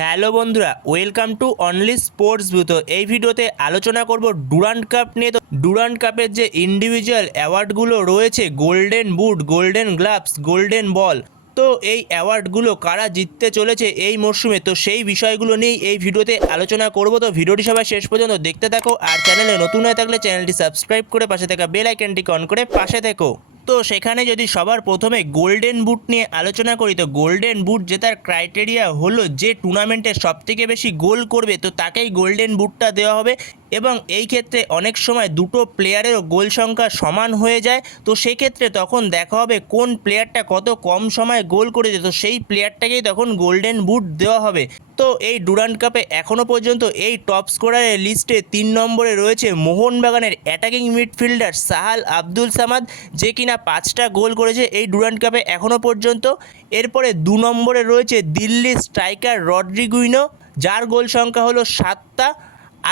Hello বন্ধুরা, welcome to only sports view. তো এই ভিডিওতে আলোচনা করব ডুরান্ট কাপ নিয়ে। তো ডুরান্ট কাপের যে ইন্ডিভিজুয়াল অ্যাওয়ার্ডগুলো রয়েছে, golden boot, golden gloves, golden ball, তো এই অ্যাওয়ার্ডগুলো কারা জিততে চলেছে এই মরশুমে, তো সেই বিষয়গুলো নিয়েই এই ভিডিওতে আলোচনা করব। তো ভিডিওটি সবাই শেষ পর্যন্ত দেখতে থাকো, আর চ্যানেলে নতুন হয়ে থাকলে চ্যানেলটি সাবস্ক্রাইব করে পাশে থাকা বেল আইকনটি অন করে পাশে থেকো। তো সেখানে যদি সবার প্রথমে গোল্ডেন বুট নিয়ে আলোচনা করি, তো গোল্ডেন বুট জেতার ক্রাইটেরিয়া হলো যে টুর্নামেন্টে সবথেকে বেশি গোল করবে তো তাকেই গোল্ডেন বুটটা দেওয়া হবে। এবং এই ক্ষেত্রে অনেক সময় দুটো প্লেয়ারেরও গোল সংখ্যা সমান হয়ে যায়, তো সেক্ষেত্রে তখন দেখা হবে কোন প্লেয়ারটা কত কম সময়ে গোল করেছে, তো সেই প্লেয়ারটাকেই তখন গোল্ডেন বুট দেওয়া হবে। তো এই ডুরান্ট কাপে এখনও পর্যন্ত এই টপ স্কোরারের লিস্টে 3 নম্বরে রয়েছে মোহনবাগানের অ্যাটাকিং মিডফিল্ডার সাহাল আব্দুল সামাদ, যে কিনা 5টা গোল করেছে এই ডুরান্ট কাপে এখনও পর্যন্ত। এরপরে 2 নম্বরে রয়েছে দিল্লির স্ট্রাইকার রড্রিগুইনো, যার গোল সংখ্যা হলো 7টা।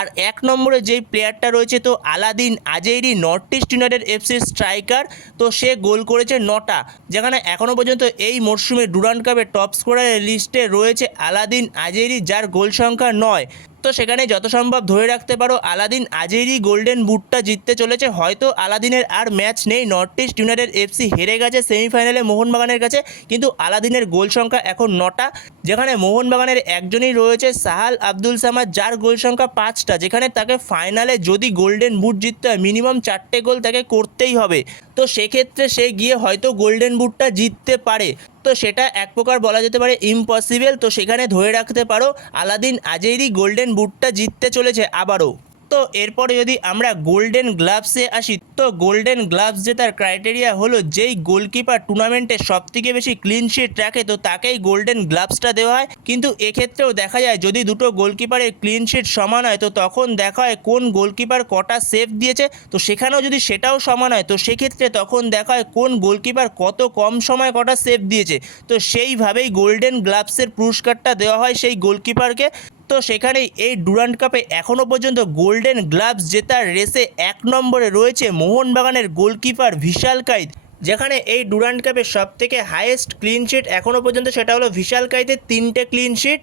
আর 1 নম্বরে যেই প্লেয়ারটা রয়েছে তো Alaaeddine Ajaraie, North East United এফসির স্ট্রাইকার, তো সে গোল করেছে 9টা। যেখানে এখনও পর্যন্ত এই মরশুমে ডুরান্ট কাপের টপ স্কোরারের লিস্টে রয়েছে আলাদিন আজেইরি, যার গোল সংখ্যা 9। তো সেখানে যত সম্ভব ধরে রাখতে পারো আলাদিন আজেইরি গোল্ডেন বুটটা জিততে চলেছে। হয়তো আলাদিনের আর ম্যাচ নেই, নর্থ ইস্ট ইউনাইটেড এফসি হেরে গেছে সেমিফাইনালে মোহনবাগানের কাছে, কিন্তু আলাদিনের গোল সংখ্যা এখন 9টা। যেখানে মোহনবাগানের একজনই রয়েছে সাহাল আব্দুল সামাদ, যার গোল সংখ্যা 5টা, যেখানে তাকে ফাইনালে যদি গোল্ডেন বুট জিততে হয় মিনিমাম 4টে গোল তাকে করতেই হবে। তো সেক্ষেত্রে সে গিয়ে হয়তো গোল্ডেন বুটটা জিততে পারে, তো সেটা এক প্রকার বলা যেতে পারে ইম্পসিবল। তো সেখানে ধরে রাখতে পারো আলাদিন আজেইরি গোল্ডেন বুটটা জিততে চলেছে আবারও। তো এরপরে যদি আমরা গোল্ডেন গ্লাভসে আসি, তো গোল্ডেন গ্লাভস জেতার ক্রাইটেরিয়া হলো যেই গোলকিপার টুর্নামেন্টে সবথেকে বেশি ক্লিন শিট রাখে তো তাকেই গোল্ডেন গ্লাভসটা দেওয়া হয়। কিন্তু এক্ষেত্রেও দেখা যায় যদি দুটো গোলকিপারের ক্লিন শিট সমান হয় তো তখন দেখা হয় কোন গোলকিপার কটা সেভ দিয়েছে, তো সেখানেও যদি সেটাও সমান হয় তো সেক্ষেত্রে তখন দেখা হয় কোন গোলকিপার কত কম সময় কটা সেভ দিয়েছে, তো সেইভাবেই গোল্ডেন গ্লাভসের পুরস্কারটা দেওয়া হয় সেই গোলকিপারকে। তো সেখানেই এই ডুরান্ট কাপে এখনও পর্যন্ত গোল্ডেন গ্লাভস জেতার রেসে 1 নম্বরে রয়েছে মোহনবাগানের গোলকিপার ভিশাল কাইত, যেখানে এই ডুরান্ট কাপের সবথেকে হাইয়েস্ট ক্লিন শিট এখনও পর্যন্ত সেটা হলো ভিশাল কাইতের 3টে ক্লিন শিট।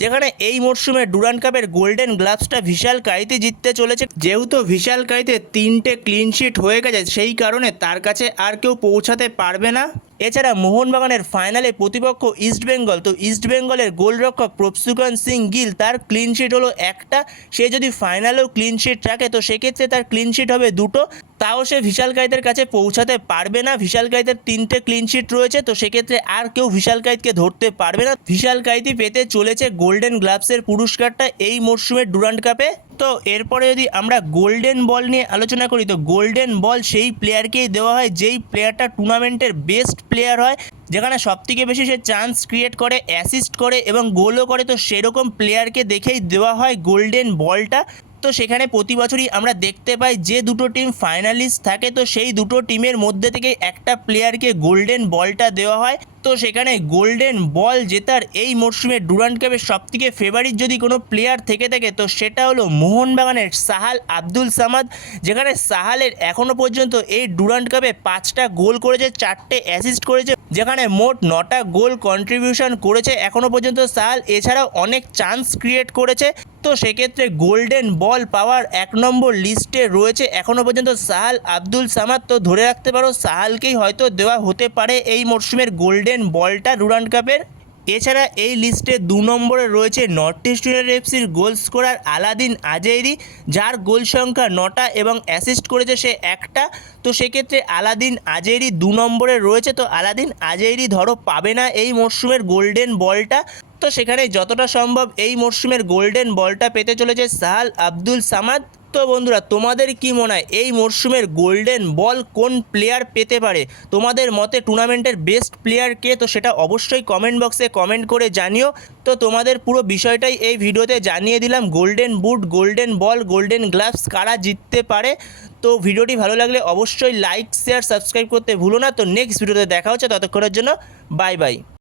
যেখানে এই মরশুমে ডুরান্ট কাপের গোল্ডেন গ্লাভসটা ভিশাল কাইতি জিততে চলেছে। যেহেতু ভিশাল কাইতে 3টে ক্লিন শিট হয়ে গেছে সেই কারণে তার কাছে আর কেউ পৌঁছাতে পারবে না। এছাড়া মোহনবাগানের ফাইনালে প্রতিপক্ষ ইস্টবেঙ্গল, তো ইস্টবেঙ্গলের গোলরক্ষক প্রভসুকান সিং গিল, তার ক্লিন শিট হলো 1টা। সে যদি ফাইনালেও ক্লিন শিট রাখে তো সেক্ষেত্রে তার ক্লিন শিট হবে 2টো, তাও সে ভিশাল কাইতের কাছে পৌঁছাতে পারবে না। ভিশাল কাইতের 3টে ক্লিন শিট রয়েছে, তো সেক্ষেত্রে আর কেউ ভিশাল কাইতকে ধরতে পারবে না। ভিশাল কাইতি পেতে চলেছে গোল্ডেন গ্লাভসের পুরস্কারটা এই মরশুমের ডুরান্ট কাপে। তো এরপরে যদি আমরা গোল্ডেন বল নিয়ে আলোচনা করি, তো গোল্ডেন বল সেই প্লেয়ারকেই দেওয়া হয় যেই প্লেয়ারটা টুর্নামেন্টের বেস্ট প্লেয়ার হয়, যেখানে সবথেকে বেশি সে চান্স ক্রিয়েট করে, অ্যাসিস্ট করে এবং গোলও করে, তো সেরকম প্লেয়ারকে দেখেই দেওয়া হয় গোল্ডেন বলটা। তো সেখানে প্রতি বছরই আমরা দেখতে পাই যে দুটো টিম ফাইনালিস্ট থাকে তো সেই দুটো টিমের মধ্যে থেকে একটা প্লেয়ারকে গোল্ডেন বলটা দেওয়া হয়। তো সেখানে গোল্ডেন বল জেতার এই মরশুমে ডুরান্ট কাপের সবথেকে ফেভারিট যদি কোনো প্লেয়ার থেকে থাকে তো সেটা হলো মোহনবাগানের সাহাল আব্দুল সামাদ, যেখানে সাহালের এখনও পর্যন্ত এই ডুরান্ট কাপে 5টা গোল করেছে, 4টে অ্যাসিস্ট করেছে, যেখানে মোট 9টা গোল কন্ট্রিবিউশন করেছে এখনও পর্যন্ত সাহাল। এছাড়াও অনেক চান্স ক্রিয়েট করেছে। তো সেক্ষেত্রে গোল্ডেন বল পাওয়ার 1 নম্বর লিস্টে রয়েছে এখনও পর্যন্ত সাহাল আব্দুল সামাদ। তো ধরে রাখতে পারো সাহালকেই হয়তো দেওয়া হতে পারে এই মরশুমের গোল্ডেন বলটা ডুরান্ট কাপের। এছাড়া এই লিস্টে 2 নম্বরে রয়েছে নর্থ ইস্ট ইউনাইটেড এফসির গোল স্কোরার আলাদিন আজেইরি, যার গোল সংখ্যা 9টা এবং অ্যাসিস্ট করেছে সে 1টা। তো সেক্ষেত্রে আলাদিন আজেইরি 2 নম্বরে রয়েছে। তো আলাদিন আজেইরি ধরো পাবে না এই মরশুমের গোল্ডেন বলটা, তো সেখানে যতটা সম্ভব এই মরশুমের গোল্ডেন বলটা পেতে চলেছে সাহাল আব্দুল সামাদ। তো বন্ধুরা, তোমাদের কি মনে হয় এই মরশুমের গোল্ডেন বল কোন প্লেয়ার পেতে পারে? তোমাদের মতে টুর্নামেন্টের বেস্ট প্লেয়ার কে? তো সেটা অবশ্যই কমেন্ট বক্সে কমেন্ট করে জানিও। তো তোমাদের পুরো বিষয়টাই এই ভিডিওতে জানিয়ে দিলাম, golden boot, golden ball, golden gloves কারা জিততে পারে। তো ভিডিওটি ভালো লাগলে অবশ্যই লাইক, শেয়ার, সাবস্ক্রাইব করতে ভুলো না। তো নেক্সট ভিডিওতে দেখা হচ্ছে, ততক্ষণের জন্য বাই বাই।